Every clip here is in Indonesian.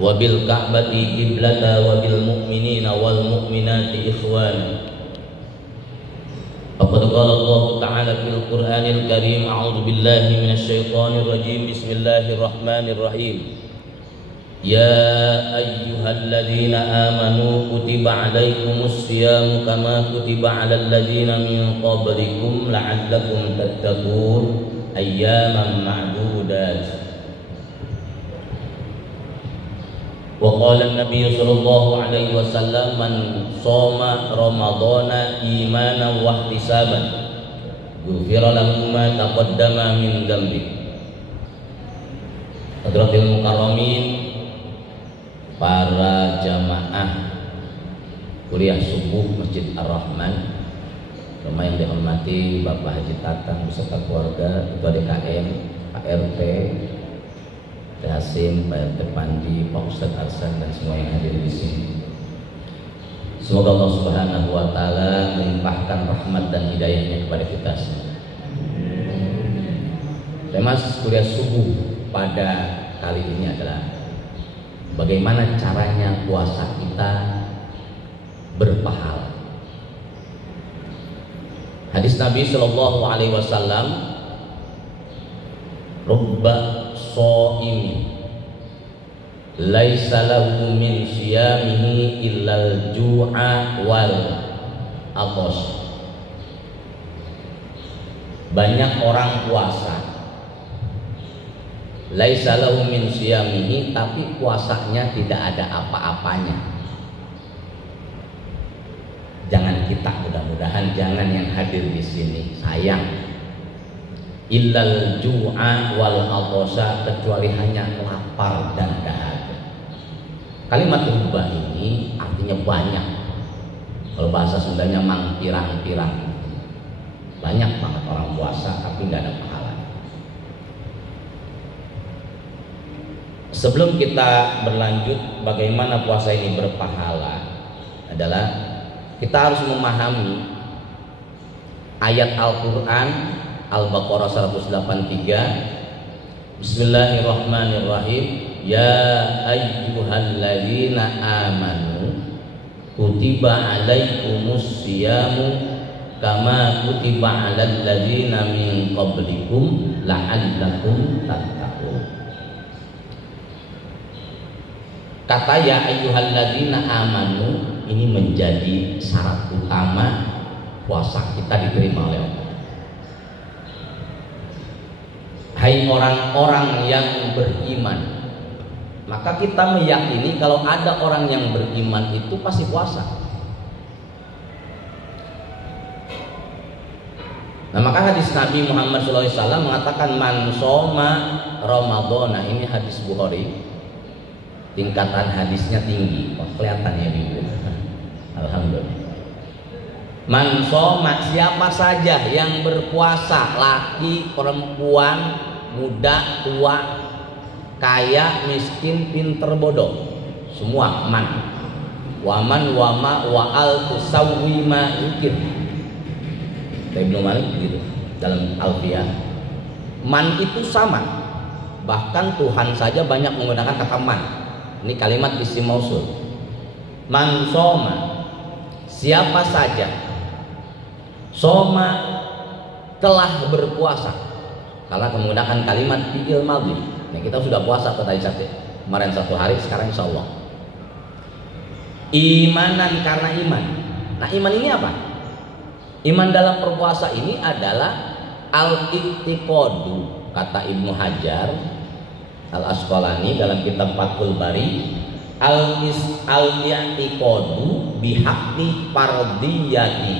wa bil ka'bati qiblata wa bil mu'minina wal mu'minati ikhwana. Faqad qala Allah Ta'ala fil Qur'anil Karim, a'udzu billahi minasy syaithanir rajim, bismillahirrahmanirrahim. Ya ayyuhalladzina amanu kutiba 'alaikumus syiyamu kama kutiba 'alal ladzina min qablikum la'allakum tattaqun ayyaman ma'dudat. Wa qala an-nabiy sallallahu alaihi wasallam man shoma ramadhana imanan wa ihtisaban ghufira lahu ma taqaddama min dhanbi. Hadratil mukarramin, para jamaah kuliah subuh Masjid Ar-Rahman, rumah yang dihormati Bapak Haji Tatang beserta keluarga, Ketua DKM, Pak RT, Pak Hasim, Pak RT Pandi, Pak Ustadz Arsan, dan semua yang hadir di sini. Semoga Allah Subhanahu wa Ta'ala melimpahkan rahmat dan hidayahnya kepada kita semua. Tema kuliah subuh pada kali ini adalah bagaimana caranya puasa kita berpahala. Hadis Nabi Shallallahu Alaihi Wasallam, rubba sha'imin laisa lahu min syiyamihi illal ju'a wal athas. Banyak orang puasa, laisa lahu min syiyamihi, tapi puasanya tidak ada apa-apanya. Jangan kita, mudah-mudahan jangan yang hadir di sini, sayang. Illal ju'a wal athasa, kecuali hanya lapar dan dahaga. Kalimat rubah ini artinya banyak. Kalau bahasa Sundanya mang pirang-pirang. Banyak banget orang puasa tapi nggak ada pahala. Sebelum kita berlanjut bagaimana puasa ini berpahala, adalah kita harus memahami ayat Al-Quran Al-Baqarah 183. Bismillahirrahmanirrahim. Ya ayyuhalladzina amanu kutiba alaikumus syiyamu kama kutiba alal ladzina min qablikum la'allakum tattaqun. Kata ya ayyuhalladzina amanu ini menjadi syarat utama puasa kita diterima oleh Allah. Hai orang-orang yang beriman, maka kita meyakini kalau ada orang yang beriman itu pasti puasa. Nah, maka hadis Nabi Muhammad SAW mengatakan man shoma ramadhana, ini hadis Bukhari. Tingkatan hadisnya tinggi, kelihatan ya Ibu. Alhamdulillah. Man shoma, siapa saja yang berpuasa, laki, perempuan, muda, tua, kaya, miskin, pinter, bodoh, semua man. Waman wama wa'al tusawwi ma yukir. Ibnu Malik gitu dalam Alfiyah. Man itu sama. Bahkan Tuhan saja banyak menggunakan kata man. Ini kalimat isim mausul. Man shoma, siapa saja shoma telah berpuasa, karena menggunakan kalimat fi'il madhi. Nah, kita sudah puasa tadi kemarin 1 hari, sekarang insya Allah. Imanan, karena iman. Nah, iman ini apa? Iman dalam berpuasa ini adalah al-i'tiqadu, kata Ibnu Hajar Al-Asqalani dalam kitab Fathul Bari, al-i'tiqadu bihaqqi fardiyati,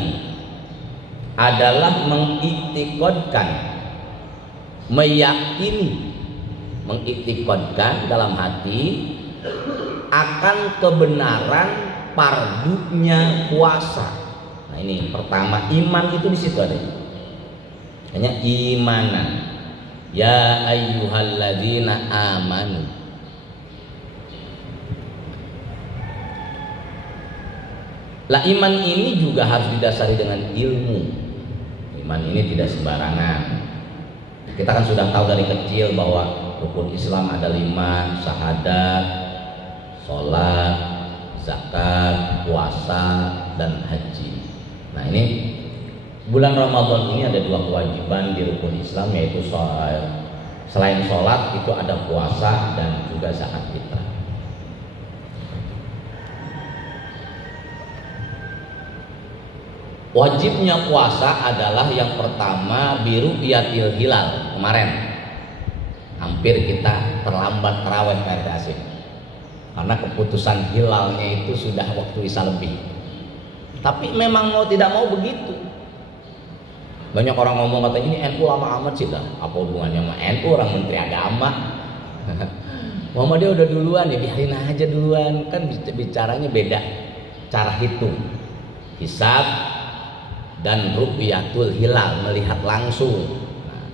adalah mengiktiqadkan, meyakini, mengiktiqadkan dalam hati akan kebenaran pardunya puasa. Nah, ini pertama, iman itu di situ ada. Hanya imanan. Ya ayyuhalladzina amanu. Lah, iman ini juga harus didasari dengan ilmu. Iman ini tidak sembarangan. Kita kan sudah tahu dari kecil bahwa rukun Islam ada 5, syahadat, sholat, zakat, puasa, dan haji. Nah ini bulan Ramadan ini ada dua kewajiban di rukun Islam, yaitu selain sholat itu ada puasa dan juga zakat fitrah. Wajibnya puasa adalah yang pertama biru'yatil hilal. Kemarin hampir kita terlambat tarawih Pak RT Asyik, karena keputusan hilalnya itu sudah waktu isya lebih. Tapi memang mau tidak mau begitu. Banyak orang ngomong katanya ini NU lama amat sih lah. Apa hubungannya sama NU, orang menteri agama? Muhammadiyah udah duluan ya, biarin aja duluan. Kan bicaranya beda cara hitung, hisab dan ru'yatul hilal, melihat langsung. Nah,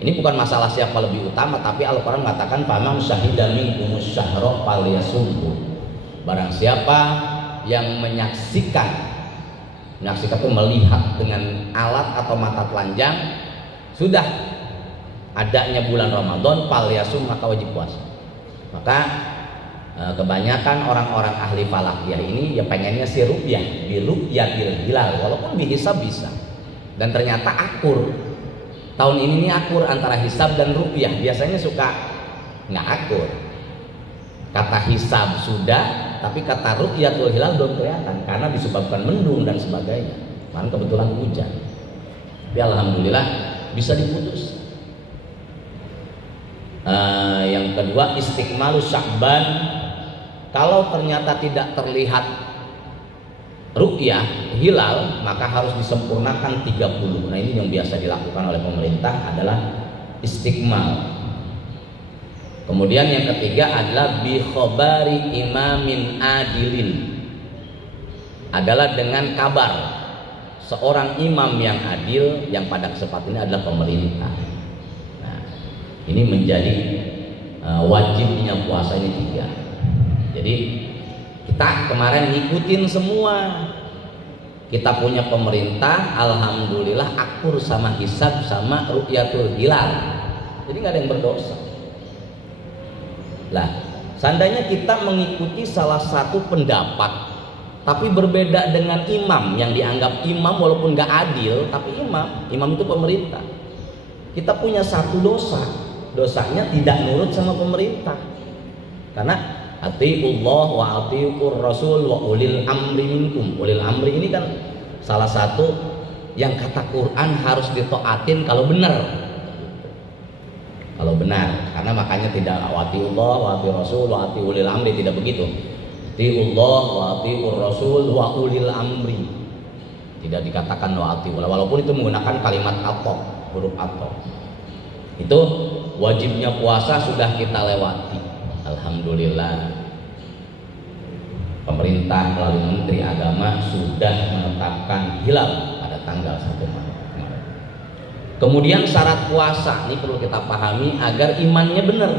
ini bukan masalah siapa lebih utama, tapi Al-Quran mengatakan faman syahida minkumus syahra falyasumhu. Barang siapa yang menyaksikan itu melihat dengan alat atau mata telanjang sudah adanya bulan Ramadan, falyasum, maka wajib puasa. Maka kebanyakan orang-orang ahli falakiyah ini ya pengennya si ru'yah, biru'yatil hilal, walaupun dihisab bisa. Dan ternyata akur. Tahun ini nih akur antara hisab dan ru'yah. Biasanya suka nggak akur. Kata hisab sudah, tapi kata ru'yatul hilal belum kelihatan karena disebabkan mendung dan sebagainya. Kan kebetulan hujan. Tapi alhamdulillah bisa diputus. Yang kedua istiqmalus Sya'ban. Kalau ternyata tidak terlihat ru'yah hilal, maka harus disempurnakan 30. Nah ini yang biasa dilakukan oleh pemerintah adalah istiqmal. Kemudian yang ketiga adalah bi khobari imamin adilin, adalah dengan kabar seorang imam yang adil, yang pada kesempatan ini adalah pemerintah. Nah ini menjadi wajibnya puasa ini 3. Jadi kita kemarin ngikutin semua. Kita punya pemerintah, alhamdulillah akur sama hisab sama ru'yatul hilal. Jadi nggak ada yang berdosa. Lah, seandainya kita mengikuti salah satu pendapat, tapi berbeda dengan imam yang dianggap imam walaupun nggak adil, tapi imam itu pemerintah. Kita punya satu dosa, dosanya tidak nurut sama pemerintah. Karena atiullah wa atiur rasul wa ulil amri minkum. Ulil amri ini kan salah satu yang kata Quran harus ditaatin kalau benar. Kalau benar, karena makanya tidak atiullah wa atiur rasul wa ati ulil amri, tidak begitu. Atiullah wa atiur rasul wa ulil amri. Tidak dikatakan wa atiullah, walaupun itu menggunakan kalimat atop, huruf atop. Itu wajibnya puasa sudah kita lewati. Alhamdulillah pemerintah melalui Menteri Agama sudah menetapkan hilal pada tanggal 1 Maret kemarin. Kemudian syarat puasa ini perlu kita pahami agar imannya benar,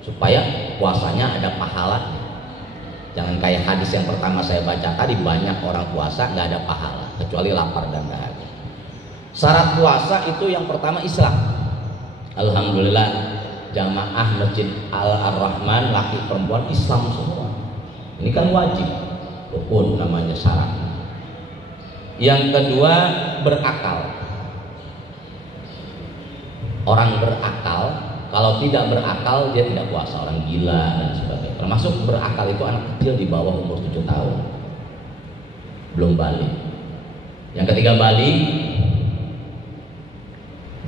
supaya puasanya ada pahalanya. Jangan kayak hadis yang pertama saya baca tadi, banyak orang puasa nggak ada pahala kecuali lapar dan dahaga. Syarat puasa itu yang pertama Islam. Alhamdulillah jamaah Masjid Al-Rahman laki perempuan Islam semua. Ini kan wajib, rukun namanya, syarat. Yang kedua berakal. Orang berakal, kalau tidak berakal dia tidak puasa, orang gila dan sebagainya. Termasuk berakal itu anak kecil di bawah umur 7 tahun, belum balik. Yang ketiga balik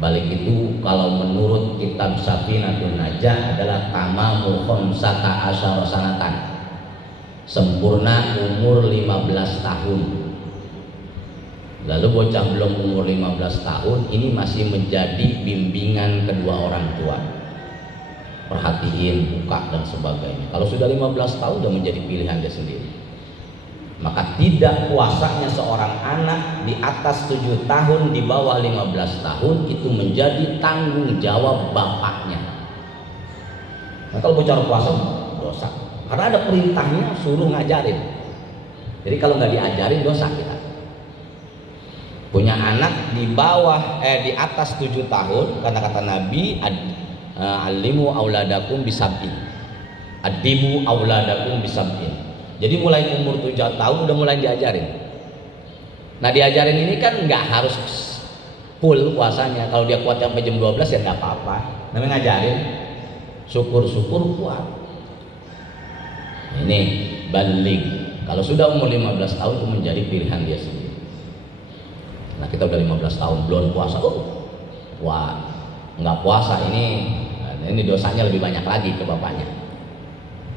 itu kalau menurut kitab Safinatun Najah adalah tamamul khamsata asyara sanatan, sempurna umur 15 tahun. Lalu bocah belum umur 15 tahun ini masih menjadi bimbingan kedua orang tua, perhatiin, buka dan sebagainya. Kalau sudah 15 tahun sudah menjadi pilihan dia sendiri. Maka tidak puasanya seorang anak di atas 7 tahun, di bawah 15 tahun itu menjadi tanggung jawab bapaknya. Nah, kalau bocah puasa dosa, karena ada perintahnya suruh ngajarin. Jadi kalau nggak diajarin dosa kita. Punya anak di bawah di atas 7 tahun, karena kata Nabi alimu auladakum bisab'in. Adibu auladakum bisab'in. Jadi mulai umur 7 tahun udah mulai diajarin. Nah diajarin ini kan nggak harus full puasanya. Kalau dia kuat sampai jam 12 ya nggak apa-apa. Namanya ngajarin. Syukur-syukur kuat. Ini balik. Kalau sudah umur 15 tahun itu menjadi pilihan dia sendiri. Nah kita udah 15 tahun belum puasa. Wah nggak puasa ini dosanya lebih banyak lagi ke bapaknya.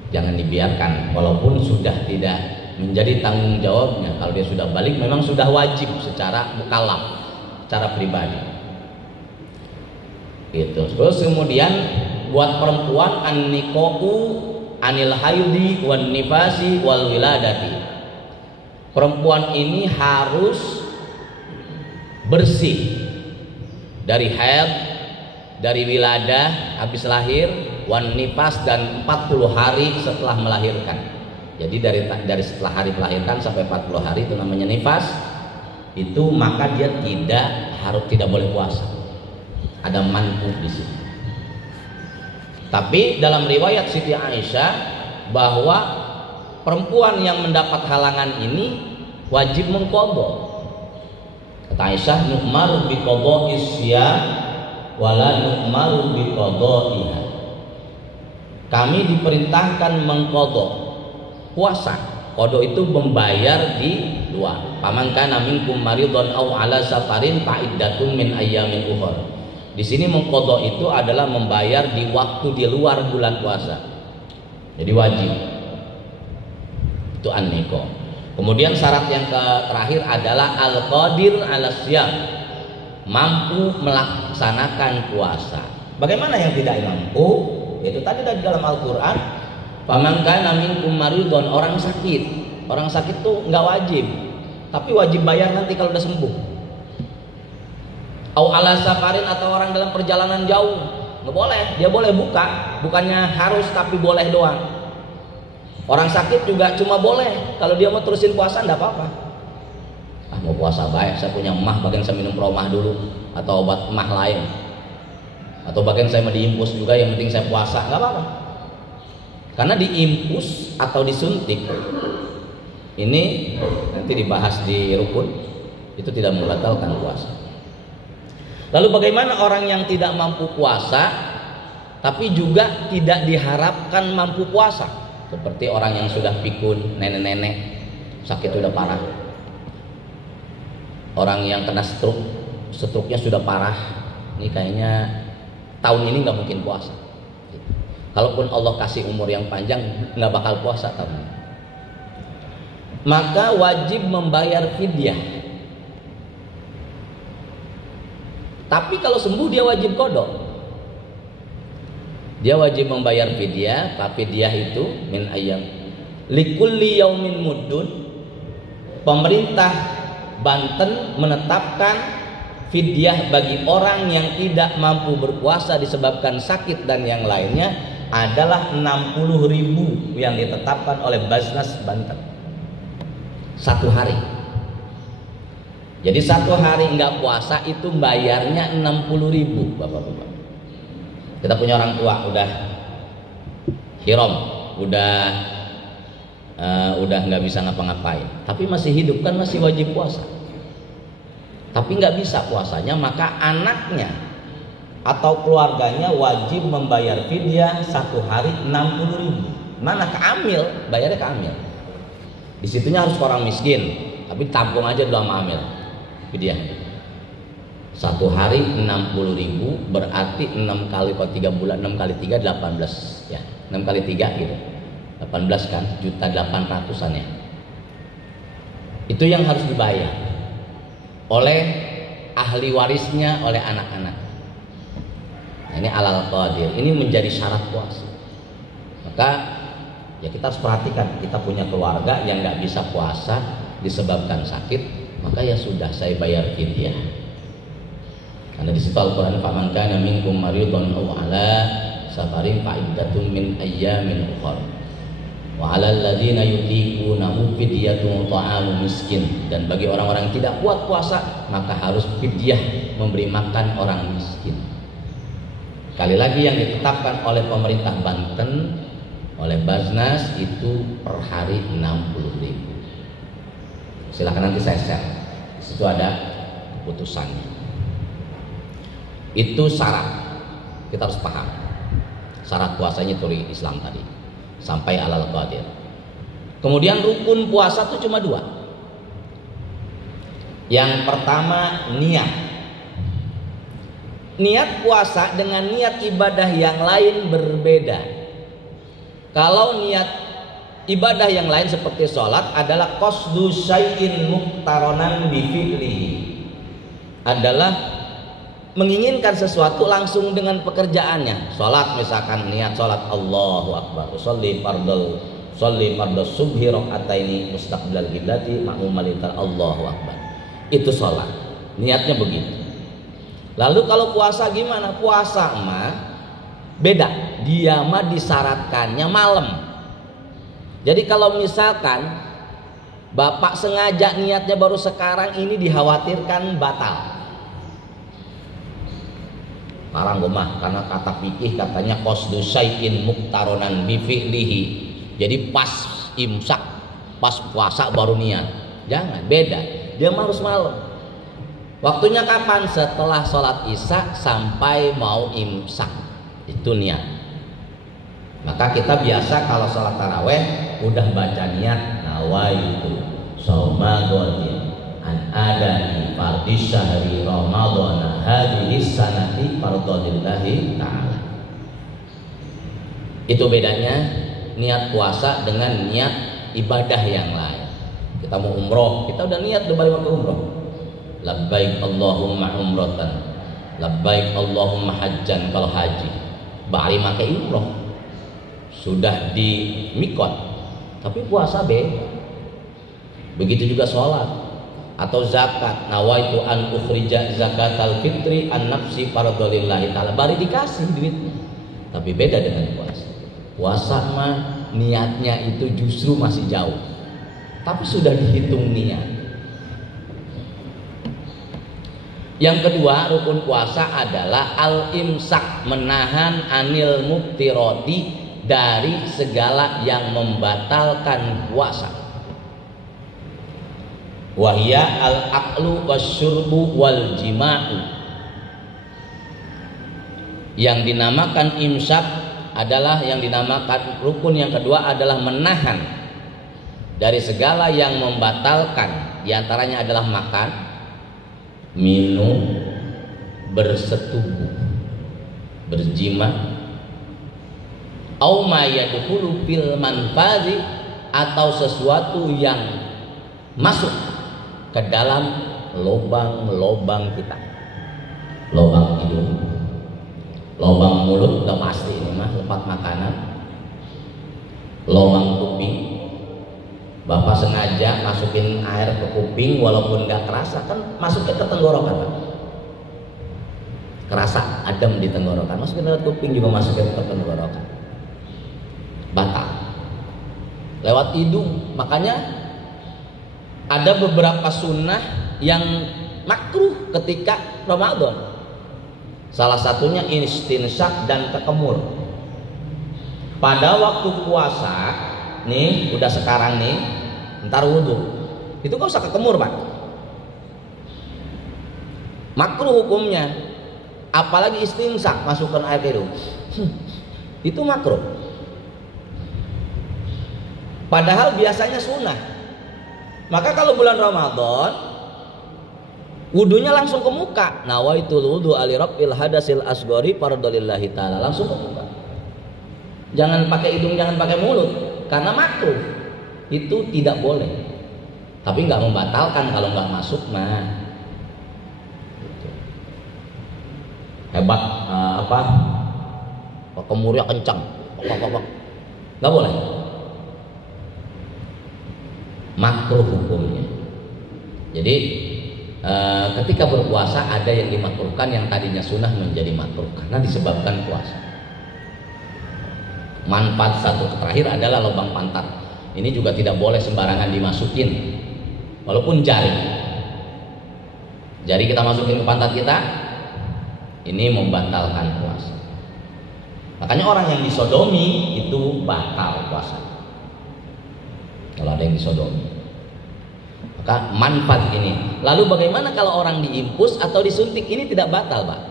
Jangan dibiarkan, walaupun sudah tidak menjadi tanggung jawabnya. Kalau dia sudah balik memang sudah wajib secara mukallaf, secara pribadi. Itu. Terus kemudian buat perempuan an-niqahu anil haidi wan nifasi wal wiladati. Perempuan ini harus bersih dari haid, dari wiladah habis lahir, wan nifas dan 40 hari setelah melahirkan. Jadi dari setelah hari melahirkan sampai 40 hari itu namanya nifas. Itu maka dia tidak boleh puasa. Ada man'u di situ. Tapi dalam riwayat Siti Aisyah bahwa perempuan yang mendapat halangan ini wajib mengqadha. Kata Aisyah, nu'maru biqadha'is syiyam wala nu'maru biqadha'iha. Kami diperintahkan mengqadha puasa. Qadha itu membayar di luar. Faman kana minkum maridun aw ala safarin fa iddatun min ayyamin ukhra. Di sini mengqadha itu adalah membayar di waktu di luar bulan puasa. Jadi wajib. Itu an-niqah. Kemudian syarat yang terakhir adalah al-qadir 'ala syiyam. Mampu melaksanakan puasa. Bagaimana yang tidak mampu? Itu tadi dari dalam Al-Qur'an, faman kana minkum maridun, orang sakit. Orang sakit tuh nggak wajib, tapi wajib bayar nanti kalau udah sembuh. Au ala safarin, atau orang dalam perjalanan jauh, nggak boleh. Dia boleh buka, bukannya harus tapi boleh doang. Orang sakit juga cuma boleh kalau dia mau terusin puasa, nggak apa-apa. Ah mau puasa baik, saya punya emah, bagian saya minum promah dulu atau obat emah lain. Atau bagian saya mau diimpus juga, yang penting saya puasa, nggak apa-apa. Karena diimpus atau disuntik ini nanti dibahas di rukun, itu tidak membatalkan puasa. Lalu bagaimana orang yang tidak mampu puasa tapi juga tidak diharapkan mampu puasa, seperti orang yang sudah pikun, nenek-nenek sakit sudah parah, orang yang kena stroke-nya sudah parah, ini kayaknya tahun ini nggak mungkin puasa. Kalaupun Allah kasih umur yang panjang, nggak bakal puasa tahun ini. Maka wajib membayar fidyah. Tapi kalau sembuh dia wajib qadha. Dia wajib membayar fidyah. Fidyah itu min ayyam. Likulli yaumin muddun. Pemerintah Banten menetapkan fidyah bagi orang yang tidak mampu berpuasa disebabkan sakit dan yang lainnya adalah 60.000 yang ditetapkan oleh Basnas Banten. Satu hari. Jadi satu hari nggak puasa itu bayarnya 60.000, bapak-bapak. Kita punya orang tua udah hirom, udah nggak bisa ngapa-ngapain, tapi masih hidup kan, masih wajib puasa. Tapi nggak bisa puasanya, maka anaknya atau keluarganya wajib membayar fidyah satu hari 60.000. Mana ke amil, bayarnya ke amil. Disitunya harus ke orang miskin, tapi tampung aja dulu sama amil fidyah. Satu hari 60.000 berarti 6 kali kalau 3 bulan, 6 kali 3 18 ya, 6 kali 3 gitu 18 kan, 1.800.000-an ya. Itu yang harus dibayar oleh ahli warisnya, oleh anak-anak. Nah, ini alal qadir, ini menjadi syarat puasa. Maka ya kita harus perhatikan, kita punya keluarga yang nggak bisa puasa disebabkan sakit, maka ya sudah, saya bayar fidyah. Karena di situ Al-Qur'an, faman kana minkum maridun aw ala safarin fa iddatun min ayyamin ukhra wa 'alal ladzina yutiqunahu fidyatun ta'amu miskin. Dan bagi orang-orang yang tidak kuat puasa, maka harus fidyah, memberi makan orang miskin. Kali lagi yang ditetapkan oleh pemerintah Banten oleh Basnas itu per hari 60.000. Silakan nanti saya share. Di situ ada keputusannya. Itu syarat. Kita harus paham. Syarat puasanya itu Islam tadi. Sampai alal qadir. Kemudian rukun puasa itu cuma 2. Yang pertama niat. Niat puasa dengan niat ibadah yang lain berbeda. Kalau niat ibadah yang lain seperti sholat adalah qasdu syai'in muqtaronan bi fi'lihi, adalah menginginkan sesuatu langsung dengan pekerjaannya. Sholat misalkan niat sholat Allahu Akbar, sholli fardhu subhi raka'ataini mustaqbilal qiblati ma'mumalita Allahu Akbar. Itu sholat, niatnya begitu. Lalu kalau puasa gimana? Puasa mah beda, dia mah disyaratkannya malam. Jadi kalau misalkan bapak sengaja niatnya baru sekarang, ini dikhawatirkan batal. Parang gomah, karena kata fikih katanya qasdu syai'in muqtaronan bi fi'lihi. Jadi pas imsak, pas puasa baru niat. Jangan, beda. Dia harus malam. Waktunya kapan? Setelah sholat isya sampai mau imsak. Itu niat. Maka kita biasa kalau sholat taraweh udah baca niat nawaitu shauma ghadin an adani fardhi syahri ramadhana hadhihi sanati fardhillahi ta'ala. Itu bedanya niat puasa dengan niat ibadah yang lain. Kita mau umroh, kita udah niat udah balik ke umroh. Labbaik Allahumma umratan, labbaik Allahumma hajjan. Kalau haji bari make umroh sudah di mikot, tapi puasa beda. Begitu juga sholat atau zakat. Nawaitu an ukhrija zakatal fitri an nafsi fardholillahi ta'ala, bari dikasih duitnya. Tapi beda dengan puasa. Puasa mah niatnya itu justru masih jauh, tapi sudah dihitung niat. Yang kedua rukun puasa adalah al-imsak, menahan anil muftirati, dari segala yang membatalkan puasa. Wahia al-aqlu wasyurbu wal jima'u. Yang dinamakan imsak adalah, yang dinamakan rukun yang kedua adalah menahan dari segala yang membatalkan. Di antaranya adalah makan, minum, bersetubuh, berjima, au ma yadkhulu fil manfazi, atau sesuatu yang masuk ke dalam lubang-lubang kita. Lubang hidung, lubang mulut udah pasti ini mah, tempat makanan. Lubang kuping, bapak sengaja masukin air ke kuping walaupun nggak kerasa, kan masuknya ke tenggorokan Pak. Kerasa adem di tenggorokan, masukin ke kuping juga masukin ke tenggorokan, batal. Lewat hidung. Makanya ada beberapa sunnah yang makruh ketika Ramadan. Salah satunya istinsyak dan tekemur. Pada waktu puasa nih, udah sekarang nih, ntar wudhu, itu gak usah tekemur Pak. Makruh hukumnya. Apalagi istinsyak, masukkan air ke hidung, itu makruh. Padahal biasanya sunnah. Maka kalau bulan Ramadan wudunya langsung ke muka. Nawaitul wudu ali rabbil hadasil asghari fardholillahi ta'ala, langsung ke muka. Jangan pakai hidung, jangan pakai mulut, karena makruh. Itu tidak boleh. Tapi nggak membatalkan kalau nggak masuk mah. Gitu. Hebat kemurnya kencang. Nggak boleh. Makruh hukumnya. Jadi ketika berpuasa ada yang dimakruhkan, yang tadinya sunnah menjadi makruh karena disebabkan puasa. Manfaat satu terakhir adalah lubang pantat. Ini juga tidak boleh sembarangan dimasukin, walaupun jari kita masukin ke pantat kita, ini membatalkan puasa. Makanya orang yang disodomi itu batal puasa. Kalau ada yang disodomi, maka manfaat ini. Lalu bagaimana kalau orang diimpus atau disuntik? Ini tidak batal, Pak.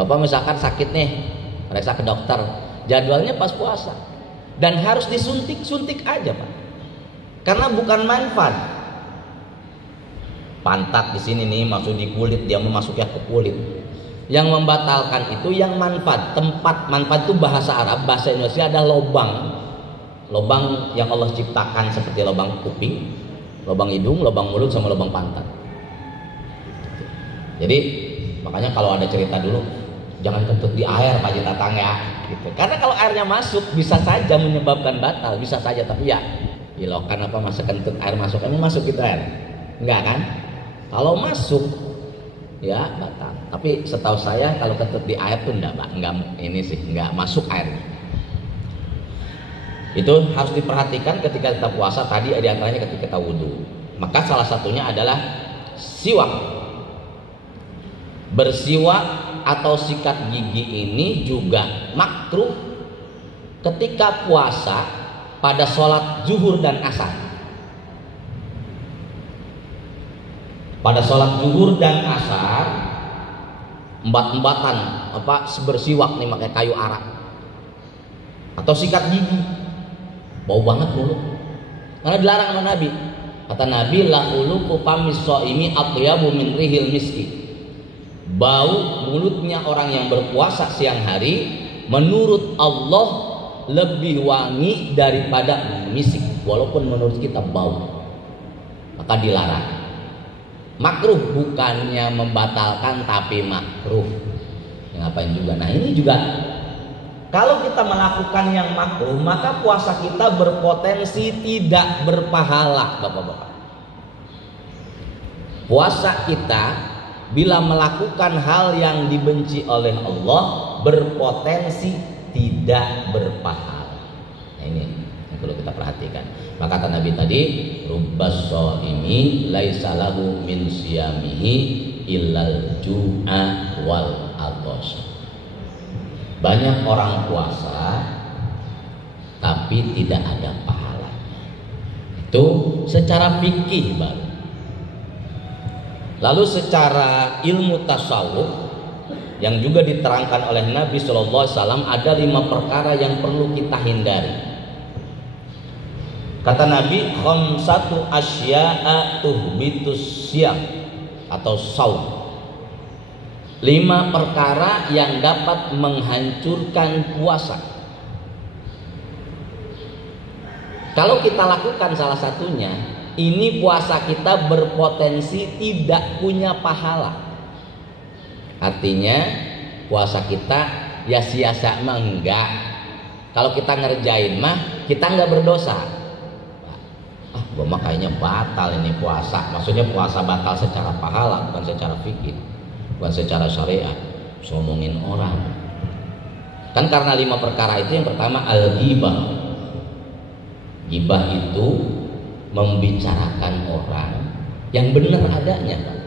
Bapak misalkan sakit nih, periksa ke dokter, jadwalnya pas puasa dan harus disuntik, suntik aja, Pak. Karena bukan manfaat. Pantat di sini nih masuk di kulit, dia mau masuk ya ke kulit. Yang membatalkan itu yang manfaat. Tempat manfaat itu bahasa Arab, bahasa Indonesia ada lobang. Lobang yang Allah ciptakan seperti lobang kuping, lobang hidung, lobang mulut sama lobang pantat. Jadi makanya kalau ada cerita dulu, jangan kentut di air Pak Haji Tatang ya, gitu. Karena kalau airnya masuk bisa saja menyebabkan batal, bisa saja. Tapi ya, kan apa masa kentut air masuk, emang masuk gitu air? Enggak kan? Kalau masuk ya batal. Tapi setahu saya kalau kentut di air tuh enggak ini sih, enggak masuk airnya. Itu harus diperhatikan ketika kita puasa, tadi di antaranya ketika kita wudhu. Maka salah satunya adalah siwak. Bersiwak atau sikat gigi ini juga makruh ketika puasa pada sholat zuhur dan asar. Pada sholat zuhur dan asar, embat-embatan bersiwak nih pakai kayu arak atau sikat gigi. Bau banget mulut, karena dilarang sama Nabi. Kata Nabi, lahuluku famis shaimi atyabu min rihil miski. Bau mulutnya orang yang berpuasa siang hari menurut Allah lebih wangi daripada misik, walaupun menurut kita bau. Maka dilarang. Makruh, bukannya membatalkan tapi makruh. Ngapain juga? Nah ini juga, kalau kita melakukan yang makruh, maka puasa kita berpotensi tidak berpahala, Bapak-bapak. Puasa kita bila melakukan hal yang dibenci oleh Allah berpotensi tidak berpahala. Nah ini yang perlu kita perhatikan. Maka kata Nabi tadi, rubbas shaimi laisa lahu min siyamihi illal ju'a wal athos. Banyak orang puasa tapi tidak ada pahalanya. Itu secara fikih baru. Lalu secara ilmu tasawuf yang juga diterangkan oleh Nabi SAW, ada 5 perkara yang perlu kita hindari. Kata Nabi, khamsatu asya'a tuhbitus syiyam atau saum. 5 perkara yang dapat menghancurkan puasa. Kalau kita lakukan salah satunya, ini puasa kita berpotensi tidak punya pahala. Artinya puasa kita ya sia-sia mah enggak. Kalau kita ngerjain mah kita enggak berdosa. Gua mah kayaknya batal ini puasa. Maksudnya puasa batal secara pahala, bukan secara fikih, bukan secara syariat. Ngomongin orang. Kan karena 5 perkara itu, yang pertama al-ghibah. Ghibah itu membicarakan orang yang benar adanya, Pak.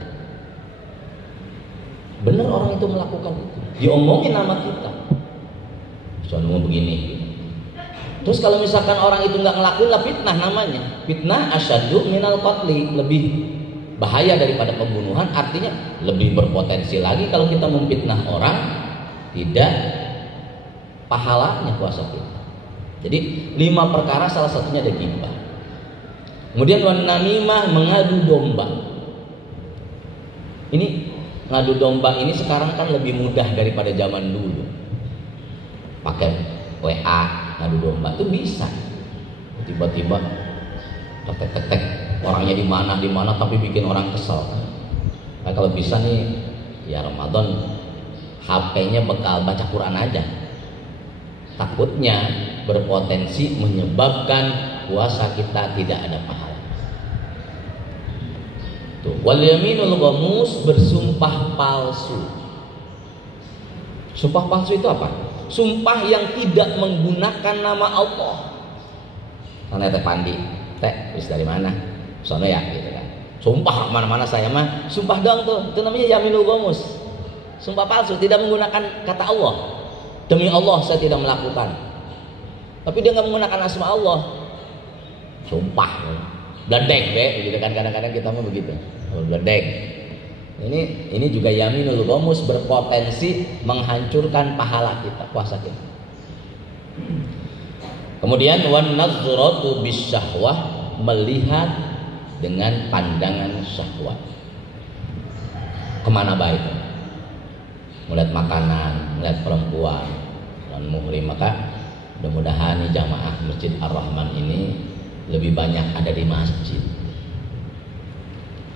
Benar orang itu melakukan itu, diomongin nama kita. Soalnya begini. Terus kalau misalkan orang itu nggak ngelakuin, lah fitnah namanya. Fitnah asyaddu minal qatli, lebih bahaya daripada pembunuhan. Artinya lebih berpotensi lagi kalau kita memfitnah orang, tidak pahalanya puasa kita. Jadi 5 perkara, salah satunya ada ghibah. Kemudian wan namimah, mengadu domba. Ini ngadu domba ini sekarang kan lebih mudah daripada zaman dulu. Pakai WA ngadu domba itu bisa. Tiba-tiba tek orangnya di mana tapi bikin orang kesel. Nah, kalau bisa nih ya Ramadan HP-nya bekal baca Quran aja. Takutnya berpotensi menyebabkan puasa kita tidak ada pahala. Tuh, wal yaminul ghamus, bersumpah palsu. Sumpah palsu itu apa? Sumpah yang tidak menggunakan nama Allah. Karena teh pandi, teh wis dari mana? Sono ya gitu kan. Sumpah kemana-mana saya mah sumpah doang tuh. Itu namanya yaminul ghamus. Sumpah palsu, tidak menggunakan kata Allah. Demi Allah saya tidak melakukan. Tapi dia nggak menggunakan asma Allah. Sumpah. Bledek begitu kan, kadang-kadang kita mau begitu. Bledek. Ini juga yaminul ghamus, berpotensi menghancurkan pahala kita, puasa kita. Kemudian wan nazratu bisyahwah, melihat dengan pandangan syahwat. Kemana baik? Melihat makanan, melihat perempuan, dan muhrim. Maka mudah-mudahan jamaah Masjid Ar-Rahman ini lebih banyak ada di masjid,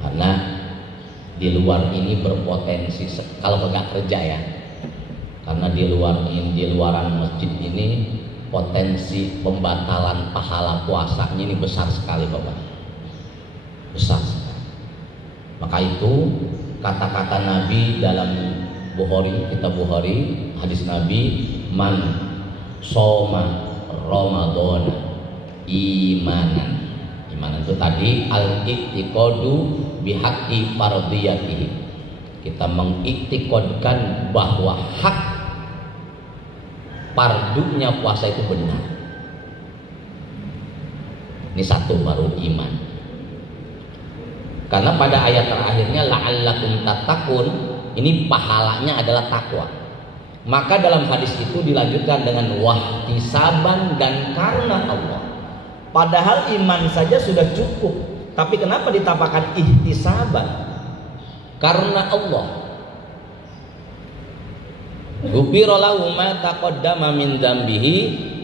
karena di luar ini berpotensi kalau nggak kerja ya, karena di luaran masjid ini potensi pembatalan pahala puasanya ini besar sekali Bapak, besar sekali. Maka itu kata-kata Nabi dalam kitab Bukhari, hadis Nabi, man soma Ramadan imanan itu tadi al-iktiqadu bihaqqi fardiyatihi, kita mengiktiqadkan bahwa hak pardunya puasa itu benar. Ini satu baru iman, karena pada ayat terakhirnya la'allakum tattaqun, ini pahalanya adalah takwa. Maka dalam hadis itu dilanjutkan dengan wahtisaban, dan karena Allah. Padahal iman saja sudah cukup, tapi kenapa ditambahkan ihtisaban? Karena Allah. Ghufira lahu ma taqaddama min dzambihi,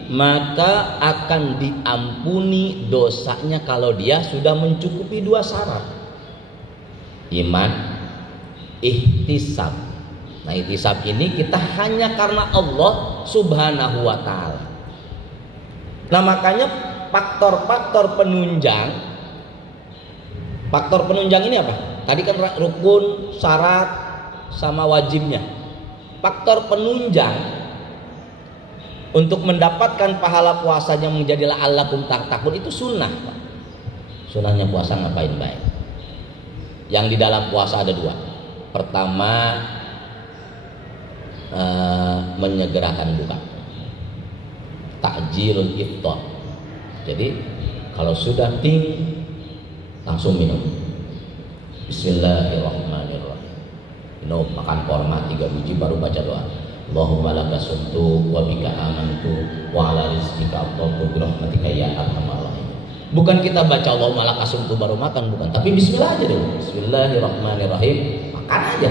maka akan diampuni dosanya kalau dia sudah mencukupi dua syarat. Iman, ihtisab. Nah, ihtisab ini kita hanya karena Allah Subhanahu wa taala. Nah, makanya faktor-faktor penunjang ini apa? Tadi kan rukun, syarat, sama wajibnya. Faktor penunjang untuk mendapatkan pahala puasanya menjadi la'allakum tattaqun itu sunnah. Sunnahnya puasa ngapain baik? Yang di dalam puasa ada dua. Pertama, menyegerakan buka, takjilul iftar. Jadi kalau sudah langsung minum. Bismillahirrahmanirrahim. Minum, makan korma 3 biji baru baca doa. Allahumma laka sumtu wa bika amantu wa ala rizqika afdaltu bi rahmatika ya arhamar rahim. Bukan kita baca Allahumma laka sumtu baru makan, bukan, tapi bismillah aja dulu. Bismillahirrahmanirrahim, makan aja.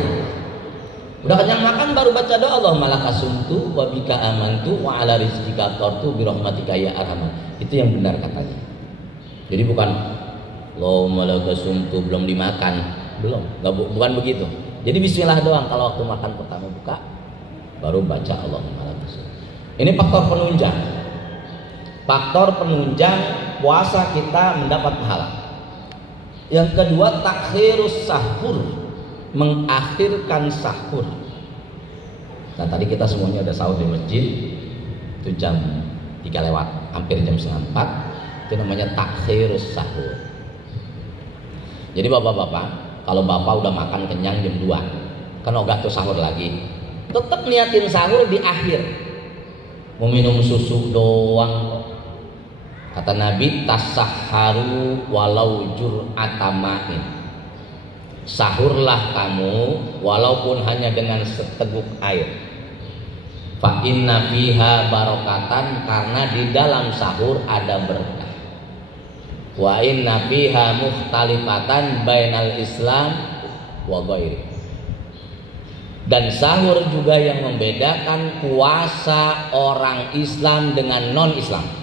Udah kenyang makan baru baca doa Allahumma laka sumtu wa bika amantu wa ala rizqika afdaltu bi rahmatika ya arhamar. Itu yang benar katanya. Jadi bukan Allahumma laka sumtu belum dimakan, bukan begitu. Jadi bismillah doang kalau waktu makan pertama buka, baru baca Allahumma laka sumtu. Ini faktor penunjang. Faktor penunjang puasa kita mendapat pahala. Yang kedua, takhirus sahur, mengakhirkan sahur. Nah, tadi kita semuanya ada sahur di masjid, itu jam 3 lewat, hampir jam 3:30. Itu namanya takhirus sahur. Jadi bapak-bapak, kalau bapak udah makan kenyang jam 2, kan ogah tuh sahur lagi, tetap niatin sahur di akhir. Mau minum susu doang. Kata Nabi, tasahharu walau jur'atamain. Sahurlah kamu walaupun hanya dengan seteguk air. Fa inna fiha barokatan, karena di dalam sahur ada berkah. Wa inna fiha mukhtalifatan bainal Islam wa ghairi. Dan sahur juga yang membedakan puasa orang Islam dengan non-Islam.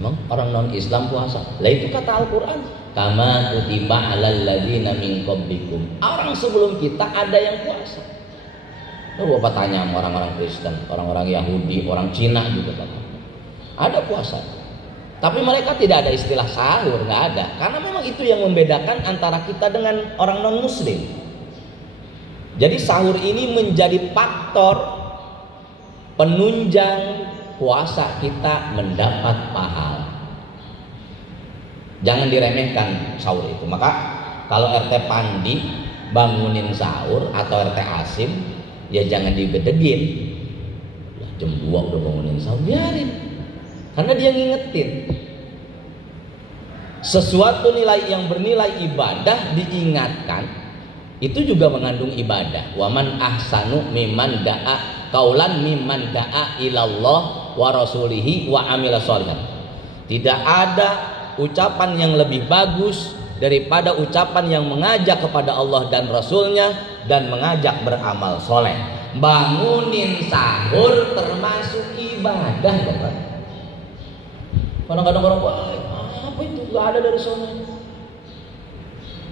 Emang orang non-Islam puasa? Lah itu kata Al-Qur'an, kama kutiba 'alal ladzina min qablikum. Orang sebelum kita ada yang puasa. Lalu Bapak tanya sama orang-orang Kristen, orang-orang Yahudi, orang Cina juga Bapak. Ada puasa. Tapi mereka tidak ada istilah sahur, nggak ada. Karena memang itu yang membedakan antara kita dengan orang non-muslim. Jadi sahur ini menjadi faktor penunjang puasa kita mendapat pahala. Jangan diremehkan sahur itu. Maka kalau RT Pandi bangunin sahur atau RT Asim, ya jangan digedegin. jam 2 udah bangunin sahur, biarin. Karena dia ngingetin. Sesuatu nilai yang bernilai ibadah diingatkan, itu juga mengandung ibadah. Waman ahsanu mimman da'a kaulan mimman da'a ilallah wa rasulihi wa amila sholihan. Tidak ada ucapan yang lebih bagus daripada ucapan yang mengajak kepada Allah dan Rasulnya dan mengajak beramal soleh. Bangunin sahur termasuk ibadah, Bapak. Kadang-kadang orang, wah apa itu, gak ada dari sana.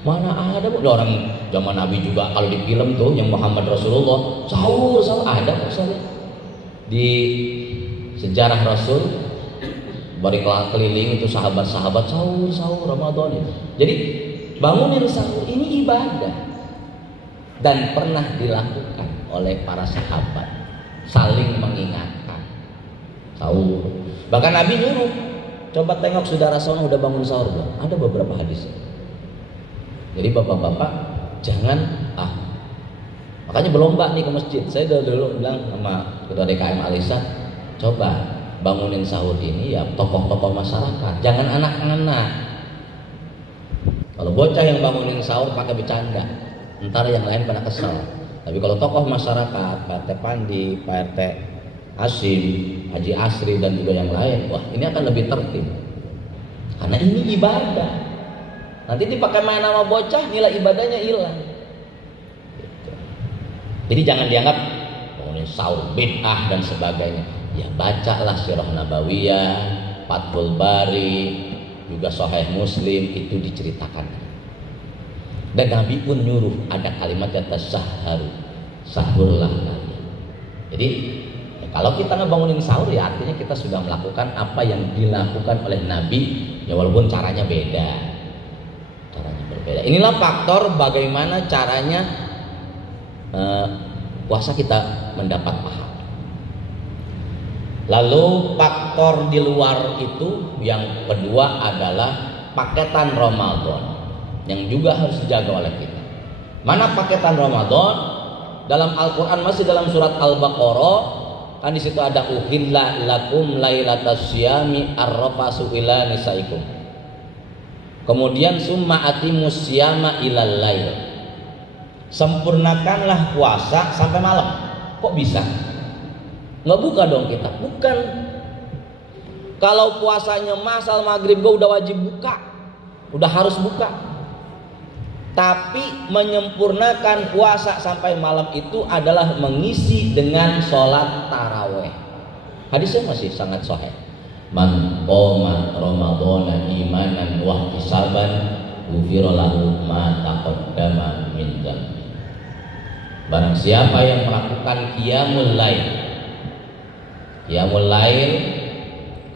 Mana ada, Bu? Orang zaman Nabi juga kalau di film tuh yang Muhammad Rasulullah sahur ada kok saya. Di sejarah Rasul bari keliling itu sahabat-sahabat sahur Ramadan itu. Jadi bangunin sahur ini ibadah dan pernah dilakukan oleh para sahabat, saling mengingatkan sahur. Bahkan Nabi nyuruh, coba tengok saudara sono udah bangun sahur belum? Ada beberapa hadis. Jadi bapak-bapak jangan makanya berlomba nih ke masjid. Saya dulu bilang sama ketua DKM Alisa, coba bangunin sahur ini ya tokoh-tokoh masyarakat, jangan anak-anak. Kalau bocah yang bangunin sahur pakai bercanda, ntar yang lain pada kesel. Tapi kalau tokoh masyarakat, Pak RT Pandi, Pak RT Hasim, Haji Asri dan juga yang lain, wah ini akan lebih tertib. Karena ini ibadah. Nanti dipakai main nama bocah, nilai ibadahnya hilang. Gitu. Jadi jangan dianggap bangunin sahur bid'ah dan sebagainya. Ya bacalah Sirah Nabawiyah, Fathul Bari, juga Sahih Muslim, itu diceritakan. Dan Nabi pun nyuruh, ada kalimat kata sahharu, sahurlah kalian. Jadi kalau kita ngebangunin sahur ya artinya kita sudah melakukan apa yang dilakukan oleh Nabi, ya walaupun caranya beda. Caranya berbeda. Inilah faktor bagaimana caranya puasa kita mendapat pahala. Lalu faktor di luar itu yang kedua adalah paketan Ramadan yang juga harus dijaga oleh kita. Mana paketan Ramadan? Dalam Al-Qur'an masih dalam surat Al-Baqarah kan di situ ada uhilla lakum lailatas syiyami arrafasu ila nisaikum. Kemudian summa atimus syiyama ilal lail. Sempurnakanlah puasa sampai malam. Kok bisa? Nggak buka dong kita, bukan. Kalau puasanya masal maghrib gue udah wajib buka, udah harus buka. Tapi menyempurnakan puasa sampai malam itu adalah mengisi dengan sholat taraweh. Hadisnya masih sangat sahih. Man qoma ramadhana imanan wa ihtisaban ghufira lahu ma taqaddama min dzambi. Barang siapa yang melakukan qiyamul lail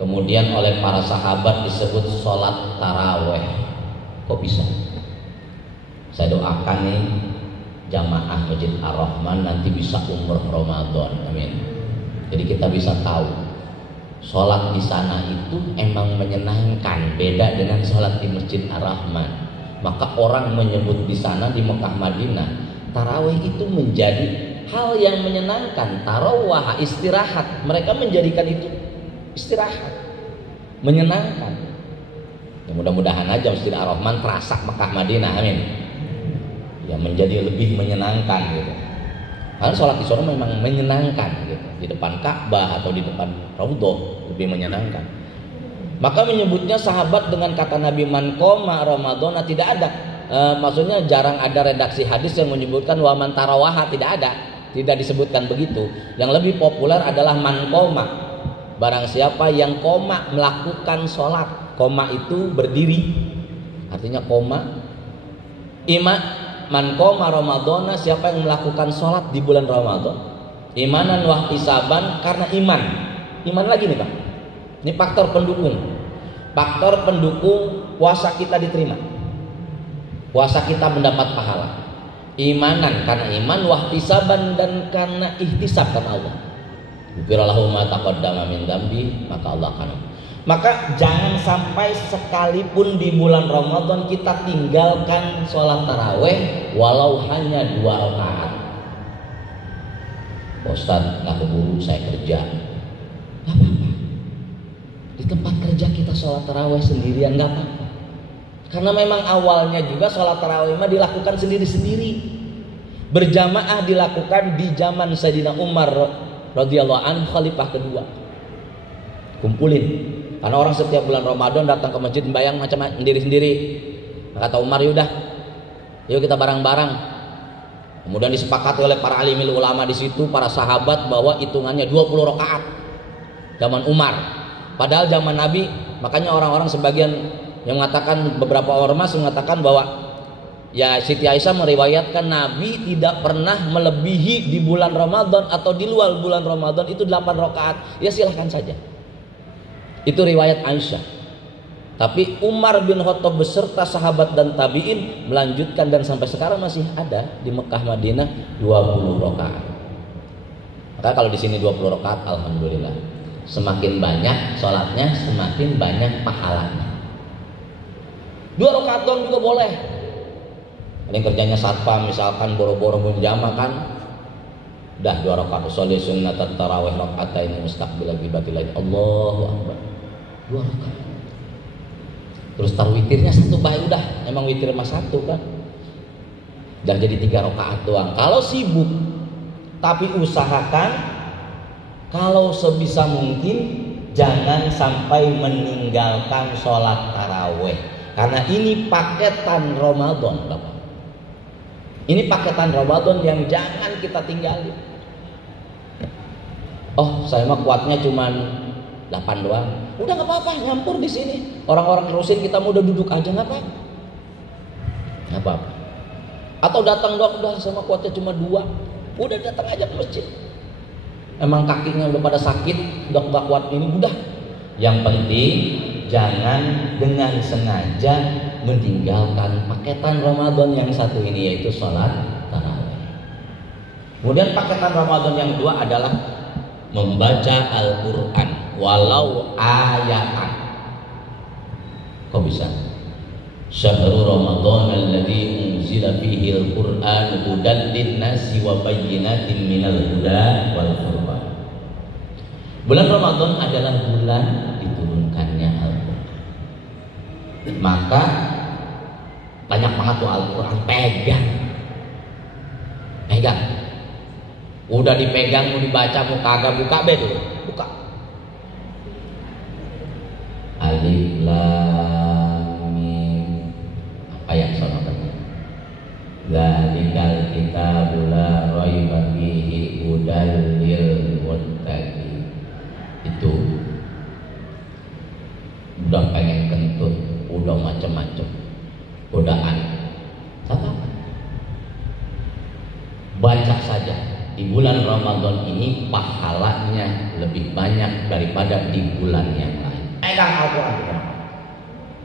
kemudian oleh para sahabat disebut sholat taraweh. Kok bisa? Saya doakan nih jamaah Masjid Ar-Rahman nanti bisa umroh Ramadan, amin. Jadi kita bisa tahu sholat di sana itu emang menyenangkan, beda dengan sholat di Masjid Ar-Rahman. Maka orang menyebut di sana di Mekah Madinah taraweh itu menjadi hal yang menyenangkan. Tarawah, istirahat, mereka menjadikan itu istirahat, menyenangkan. Ya, mudah-mudahan aja Masjid Ar-Rahman terasa Mekah Madinah, amin. Ya menjadi lebih menyenangkan gitu. Karena sholat di sana memang menyenangkan gitu. Di depan Ka'bah atau di depan Raudhah lebih menyenangkan. Maka menyebutnya sahabat dengan kata Nabi man qoma ramadhana tidak ada. Maksudnya jarang ada redaksi hadis yang menyebutkan wa man tarawaha, tidak ada. Tidak disebutkan begitu. Yang lebih populer adalah man qoma. Barang siapa yang qoma melakukan sholat. Qoma itu berdiri. Artinya qoma. Man qoma ramadhana, siapa yang melakukan sholat di bulan Ramadan imanan wa ihtisaban, karena iman lagi nih Pak, ini faktor pendukung puasa kita diterima, puasa kita mendapat pahala. Imanan karena iman, wa ihtisaban dan karena ihtisab karena Allah. Ghufirallahu ma taqaddama min dzambi, maka Allah akan. Maka jangan sampai sekalipun di bulan Ramadan kita tinggalkan sholat taraweh walau hanya 2 rakaat. Ustaz nggak keburu, saya kerja. Di tempat kerja kita sholat tarawih sendirian nggak apa-apa. Karena memang awalnya juga sholat tarawih mah dilakukan sendiri-sendiri. Berjamaah dilakukan di zaman Sayyidina Umar radhiyallahu anhu, khalifah kedua. Kumpulin. Karena orang setiap bulan Ramadan datang ke masjid membayang macam sendiri-sendiri. Kata Umar, yaudah, yuk kita bareng-bareng. Kemudian disepakati oleh para alimil ulama di situ, para sahabat, bahwa hitungannya 20 rakaat. Zaman Umar. Padahal zaman Nabi, makanya orang-orang sebagian yang mengatakan, beberapa ormas mengatakan bahwa ya Siti Aisyah meriwayatkan Nabi tidak pernah melebihi di bulan Ramadan atau di luar bulan Ramadan itu 8 rakaat. Ya silahkan saja. Itu riwayat Aisyah. Tapi Umar bin Khattab beserta sahabat dan tabi'in melanjutkan dan sampai sekarang masih ada di Mekah Madinah 20 rakaat. Maka kalau di sini 20 rakaat, alhamdulillah. Semakin banyak sholatnya, semakin banyak pahalanya. 2 rakaat doang juga boleh. Ada yang kerjanya satpam, misalkan boro-boro menjama kan, dah 2 rakaat sholli sunnatan tarawih rakaatain mustaqbilal qiblatil Allahu akbar. 2 rakaat. Terus tar witirnya 1 baik udah, emang witir mah 1 kan. Dan jadi 3 rakaat doang. Kalau sibuk, tapi usahakan kalau sebisa mungkin jangan sampai meninggalkan sholat tarawih. Karena ini paketan Ramadan, Bapak. Ini paketan Ramadan yang jangan kita tinggalin. Oh, saya mah kuatnya cuman 8 doang. Udah nggak apa-apa, nyampur di sini. Orang-orang terusin kita mau udah duduk aja nggak apa-apa. Nggak apa-apa. Atau datang doang, udah sama kuatnya cuma 2. Udah datang aja ke masjid. Emang kakinya udah pada sakit, udah nggak kuat ini, udah. Yang penting jangan dengan sengaja meninggalkan paketan Ramadan yang satu ini, yaitu sholat tarawih. Kemudian paketan Ramadan yang kedua adalah membaca Al-Quran walau ayatan. Kok bisa? Syahrul Ramadan alladzi unzila fihi al-Qur'an hudan lin-nasi wa bayyinatin minal huda wal furqan. Bulan Ramadan adalah bulan diturunkannya Al-Quran. Maka banyak banget tuh Al-Quran, pegang. Udah dipegang, mau dibaca, mau kagak, buka be dulu. Buka. Alif Lam Mim. Apa yang sono tadi? Dzalikal kitabul la raiba fihi hudal lil muttaqin. Itu udah pengen kentut, udah macem-macem godaan. Apa? Baca saja. Di bulan Ramadan ini pahalanya lebih banyak daripada di bulan yang lain. Pegang Al-Quran.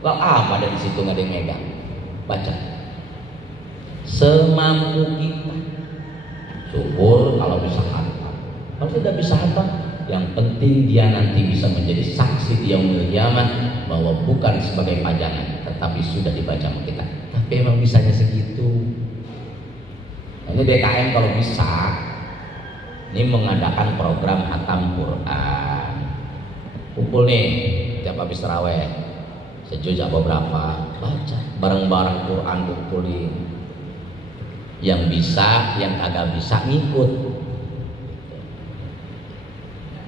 Gak apa ada di situ, nggak ada yang megang. Baca. Semampu kita. Syukur kalau bisa hatam. Kalau tidak bisa hatam, yang penting dia nanti bisa menjadi saksi di yaumil qiyamah bahwa bukan sebagai pajangan, tetapi sudah dibaca sama kita. Tapi emang bisanya segitu. Ini BKM kalau bisa, ini mengadakan program hatam Quran. Kumpul nih tiap habis tarawih, sejuz apa berapa, baca bareng-bareng Quran, kumpulin. Yang bisa, yang kagak bisa ngikut.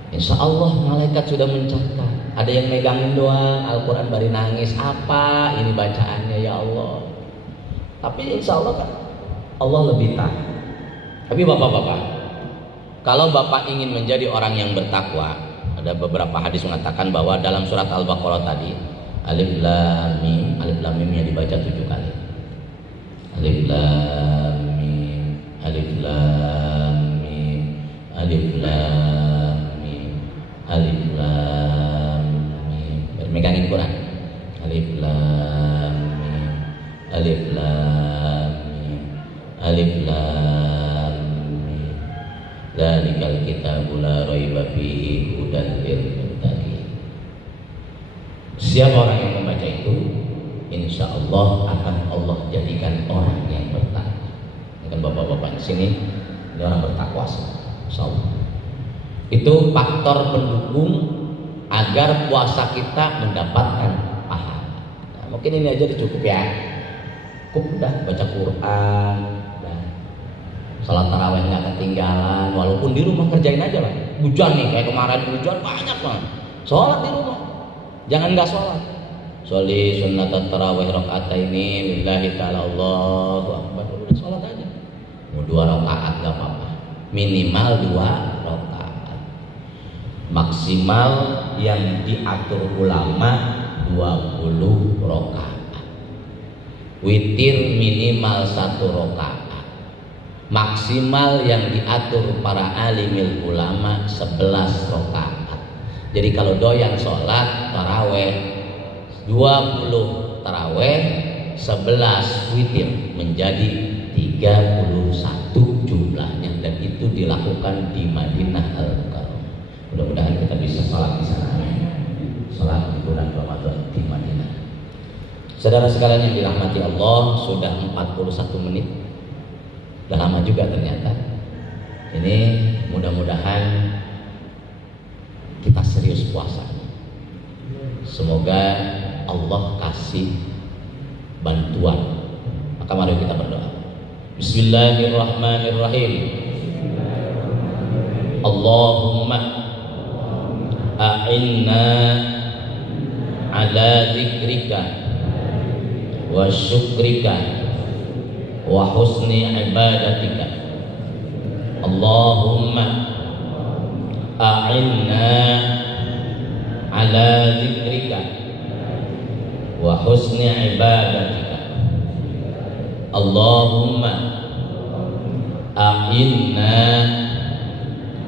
Insya Allah malaikat sudah mencatat. Ada yang megangin doang Al-Quran bari nangis, apa ini bacaannya ya Allah. Tapi insya Allah kan Allah lebih tahu. Tapi bapak-bapak, kalau bapak ingin menjadi orang yang bertakwa, ada beberapa hadis mengatakan bahwa dalam surat Al-Baqarah tadi, Alif Lam Mimnya dibaca 7 kali. Alif Lam Mim, Alif Lam Mim, Alif Lam Mim, Alif Lam Mim. Megangin Quran. Alif Lam Mim, Alif Lam Mim, Alif Lam Mim. Dzalikal kitabul la raiba fihi hudan lil muttaqin. Siapa orang yang membaca itu, insya Allah akan Allah jadikan orang yang bertakwa. Kan bapak-bapak di sini ini orang bertakwa, insya Allah. Itu faktor pendukung agar puasa kita mendapatkan pahala. Nah, mungkin ini aja cukup ya. Cukup udah baca Quran, udah. Salat tarawih nggak ketinggalan, walaupun di rumah kerjain aja lah. Hujan nih kayak kemarin hujan banyak banget. Sholat di rumah, jangan nggak sholat. Sholli sunnatat tarawih rakaataini lillahi ta'ala Allahu akbar. Udah sholat aja. Mau 2 rakaat nggak apa-apa. Minimal 2 rakaat. Maksimal yang diatur ulama 20 rakaat. Witir minimal 1 rakaat. Maksimal yang diatur para alimil ulama 11 rakaat. Jadi kalau doyan sholat taraweh 20 taraweh 11 witir menjadi 31 jumlahnya, dan itu dilakukan di Madinah Al-Mukarramah. Mudah-mudahan kita bisa sholat di sana. Sholat di bulan Ramadan di Madinah. Saudara sekalian yang dirahmati Allah, sudah 41 menit. Udah lama juga ternyata. Ini mudah-mudahan kita serius puasa. Semoga Allah kasih bantuan. Maka mari kita berdoa. Bismillahirrahmanirrahim. Allahumma a'inna ala dzikrika wa syukrika wa husni ibadatika. Allahumma a'inna ala dzikrika wa husni ibadatika. Allahumma a'inna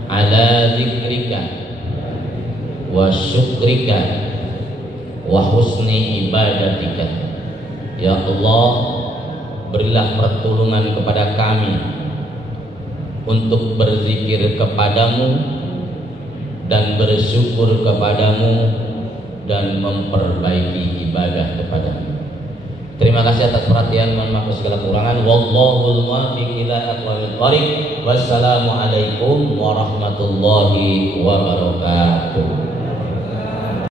ala dzikrika wa syukrika wa husni ibadatika. Ya Allah, berilah pertolongan kepada kami untuk berzikir kepadamu dan bersyukur kepadamu dan memperbaiki ibadah kepadamu. Terima kasih atas perhatian, mohon maaf segala kurangan. Wallahul muwaffiq ila aqwamit thoriq. Wassalamualaikum warahmatullahi wabarakatuh.